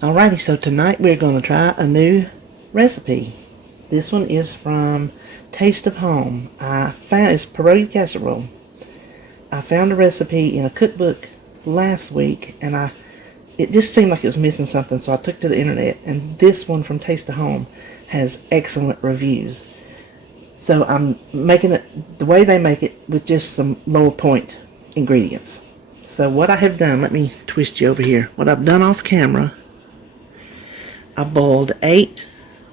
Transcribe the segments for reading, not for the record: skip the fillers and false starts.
Alrighty, so tonight we're going to try a new recipe. This one is from Taste of Home. It's Pierogi Casserole. I found a recipe in a cookbook last week, and it just seemed like it was missing something, so I took to the internet, and this one from Taste of Home has excellent reviews. So I'm making it the way they make it with just some lower point ingredients. So what I have done, let me twist you over here. What I've done off camera, I boiled 8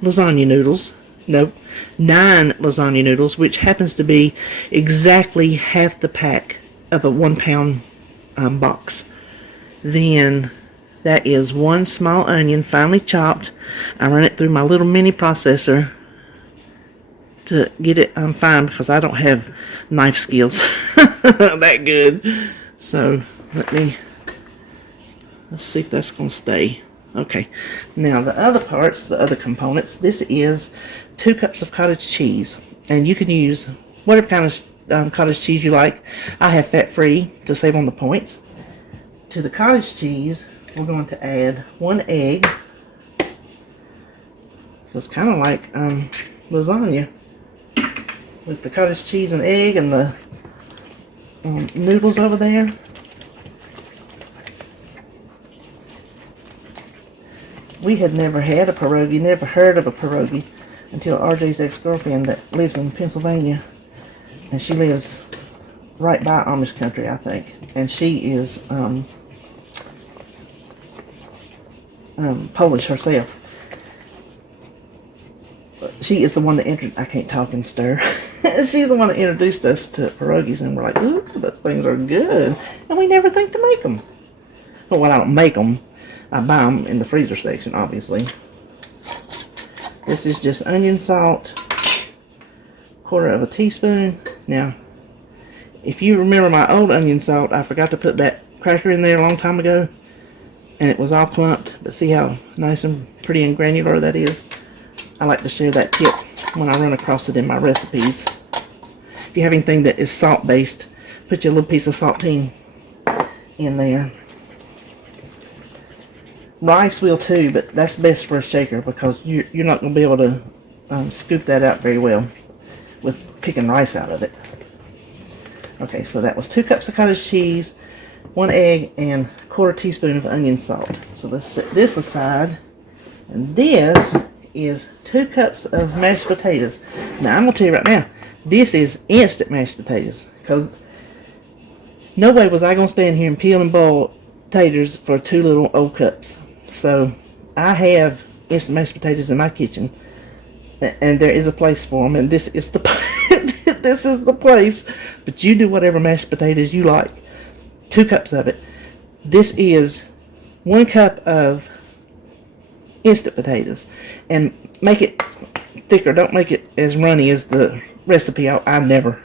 lasagna noodles. Nope, 9 lasagna noodles, which happens to be exactly half the pack of a 1-pound box. Then that is 1 small onion, finely chopped. I run it through my little mini processor to get it fine because I don't have knife skills that good. So let's see if that's going to stay. Okay, now the other parts, the other components, this is 2 cups of cottage cheese, and you can use whatever kind of cottage cheese you like. I have fat-free to save on the points. To the cottage cheese, we're going to add 1 egg. So it's kind of like lasagna with the cottage cheese and egg and the noodles over there. We had never had a pierogi, never heard of a pierogi until RJ's ex-girlfriend that lives in Pennsylvania, and she lives right by Amish country, I think, and she is Polish herself. She is the one that I can't talk and stir. She's the one that introduced us to pierogies, and we're like, ooh, those things are good, and we never think to make them. Well, I don't make them. I buy them in the freezer section, obviously. This is just onion salt, 1/4 teaspoon. Now, if you remember my old onion salt, I forgot to put that cracker in there a long time ago, and it was all clumped. But see how nice and pretty and granular that is? I like to share that tip when I run across it in my recipes. If you have anything that is salt-based, put your little piece of saltine in there. Rice will too, but that's best for a shaker because you're not going to be able to scoop that out very well with picking rice out of it. Okay, so that was 2 cups of cottage cheese, 1 egg, and 1/4 teaspoon of onion salt. So let's set this aside. And this is 2 cups of mashed potatoes. Now I'm going to tell you right now, this is instant mashed potatoes because no way was I going to stand here and peel and boil potatoes for 2 little old cups. So I have instant mashed potatoes in my kitchen, and there is a place for them, and this is the this is the place. But you do whatever mashed potatoes you like. 2 cups of it. This is 1 cup of instant potatoes, and make it thicker. Don't make it as runny as the recipe. I never,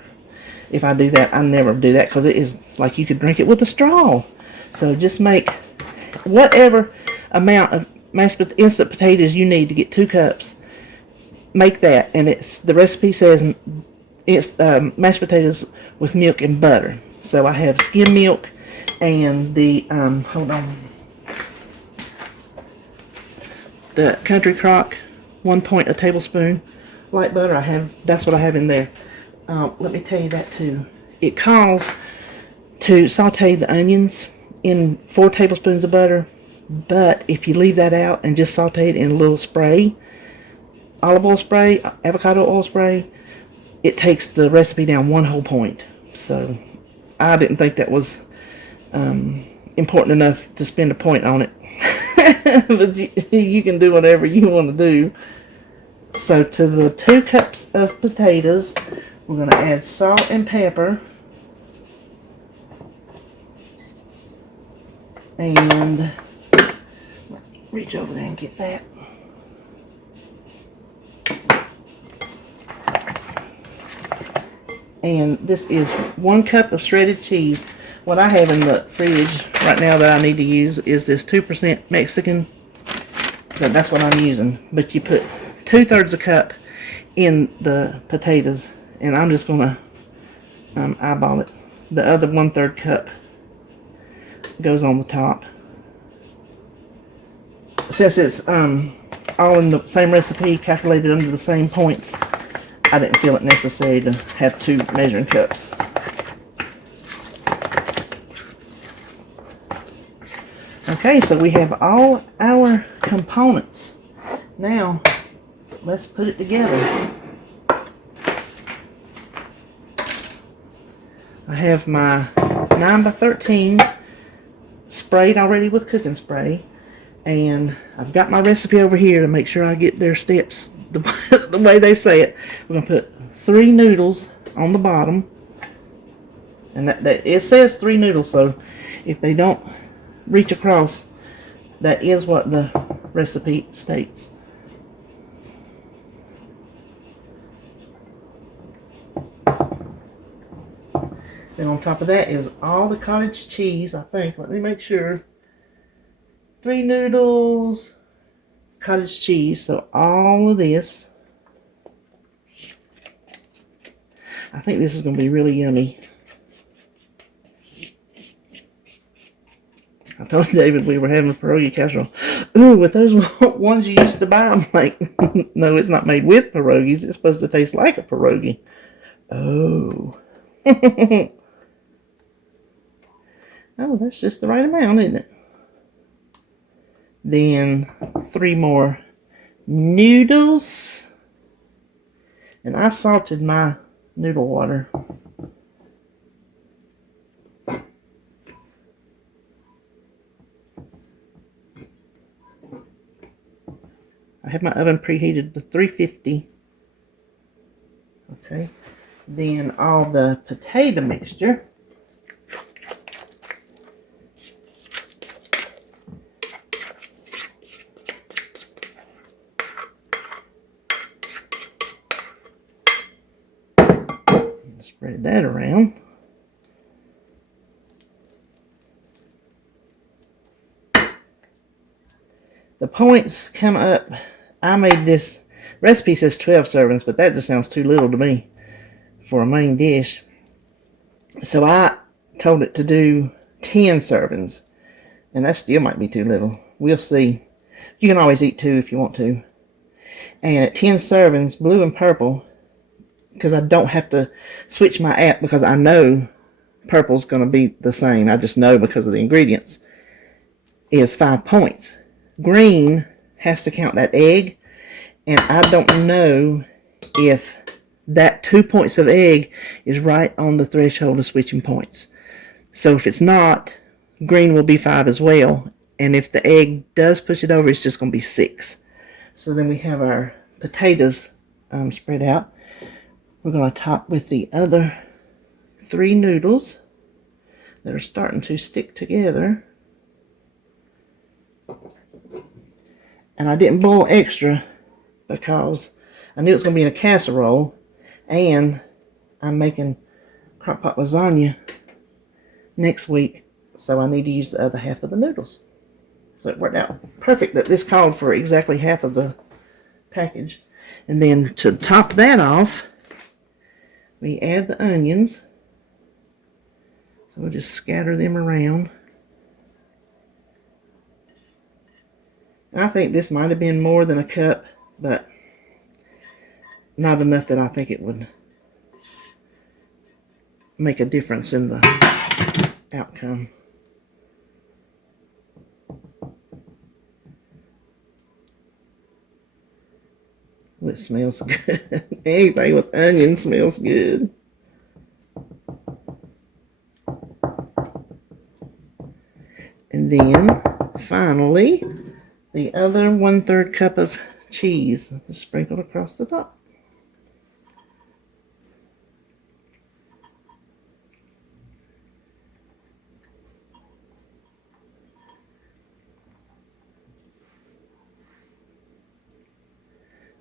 if I do that, I never do that because it is like you could drink it with a straw. So just make whatever amount of instant potatoes you need to get 2 cups. Make that, and the recipe says it's mashed potatoes with milk and butter. So I have skim milk and the the Country Crock 1 tablespoon light butter. That's what I have in there. Let me tell you that too. It calls to saute the onions in 4 tablespoons of butter, but if you leave that out and just saute it in a little spray, olive oil spray, avocado oil spray, it takes the recipe down 1 whole point. So I didn't think that was important enough to spend a point on it. But you can do whatever you want to do. So to the 2 cups of potatoes, we're going to add salt and pepper. And let me reach over there and get that. And this is 1 cup of shredded cheese. What I have in the fridge right now that I need to use is this 2% Mexican. So that's what I'm using. But you put 2/3 a cup in the potatoes, and I'm just going to eyeball it. The other 1/3 cup goes on the top. since it's all in the same recipe, calculated under the same points, I didn't feel it necessary to have 2 measuring cups. Okay, so we have all our components. Now, let's put it together. I have my 9x13 sprayed already with cooking spray, and I've got my recipe over here to make sure I get their steps the way they say it. We're going to put 3 noodles on the bottom, and that it says 3 noodles, so if they don't reach across, that is what the recipe states. Then on top of that is all the cottage cheese, I think. Let me make sure. 3 noodles, cottage cheese, so all of this. I think this is going to be really yummy. I told David we were having a pierogi casserole. Ooh, with those ones you used to buy, I'm like, no, it's not made with pierogies. It's supposed to taste like a pierogi. Oh. Oh, that's just the right amount, isn't it? Then 3 more noodles. And I salted my noodle water. I have my oven preheated to 350. Okay. Then all the potato mixture. Spread that around. The points come up. I made this recipe says 12 servings, but that just sounds too little to me for a main dish. So I told it to do 10 servings, and that still might be too little. We'll see. You can always eat 2 if you want to. And at 10 servings, blue and purple, because I don't have to switch my app because I know purple's going to be the same. I just know because of the ingredients. Is 5 points. Green has to count that egg, and I don't know if that 2 points of egg is right on the threshold of switching points. So if it's not, green will be 5 as well, and if the egg does push it over, it's just going to be 6. So then we have our potatoes spread out. We're going to top with the other 3 noodles that are starting to stick together. And I didn't boil extra because I knew it was going to be in a casserole, and I'm making crock pot lasagna next week, so I need to use the other half of the noodles. So it worked out perfect that this called for exactly half of the package. And then to top that off, we add the onions. So we'll just scatter them around. And I think this might have been more than a cup, but not enough that I think it would make a difference in the outcome. Oh, it smells good. Anything with onion smells good. And then, finally, the other 1/3 cup of cheese sprinkled across the top.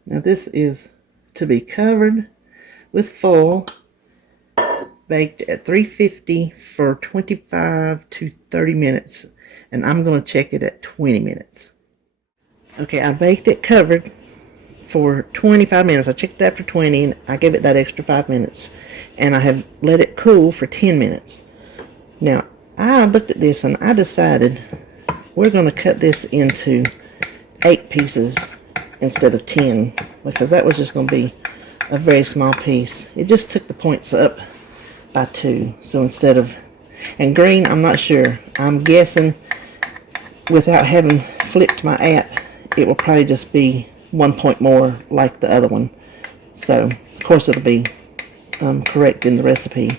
Now this is to be covered with foil, baked at 350 for 25 to 30 minutes, and I'm going to check it at 20 minutes. Okay, I baked it covered for 25 minutes. I checked it after 20, and I gave it that extra 5 minutes, and I have let it cool for 10 minutes. Now, I looked at this and I decided we're going to cut this into 8 pieces instead of 10, because that was just going to be a very small piece. It just took the points up by 2. So instead of, and green, I'm not sure. I'm guessing without having flipped my app, it will probably just be 1 point more like the other one. So of course it'll be correct in the recipe.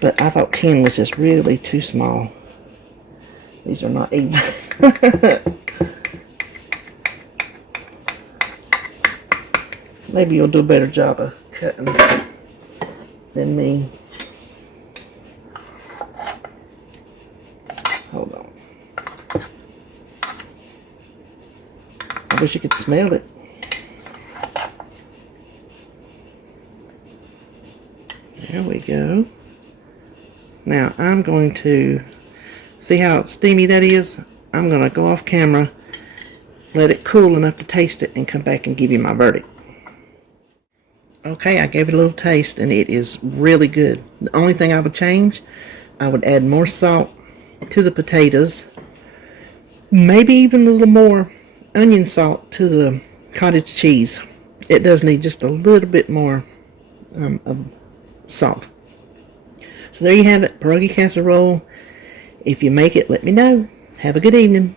But I thought 10 was just really too small. These are not even. Maybe you'll do a better job of cutting than me. Hold on. I wish you could smell it. There we go. Now I'm going to see how steamy that is. I'm going to go off camera, let it cool enough to taste it, and come back and give you my verdict. Okay, I gave it a little taste, and it is really good. The only thing I would change, I would add more salt to the potatoes. Maybe even a little more onion salt to the cottage cheese. It does need just a little bit more of salt. So there you have it, pierogi casserole. If you make it, let me know. Have a good evening.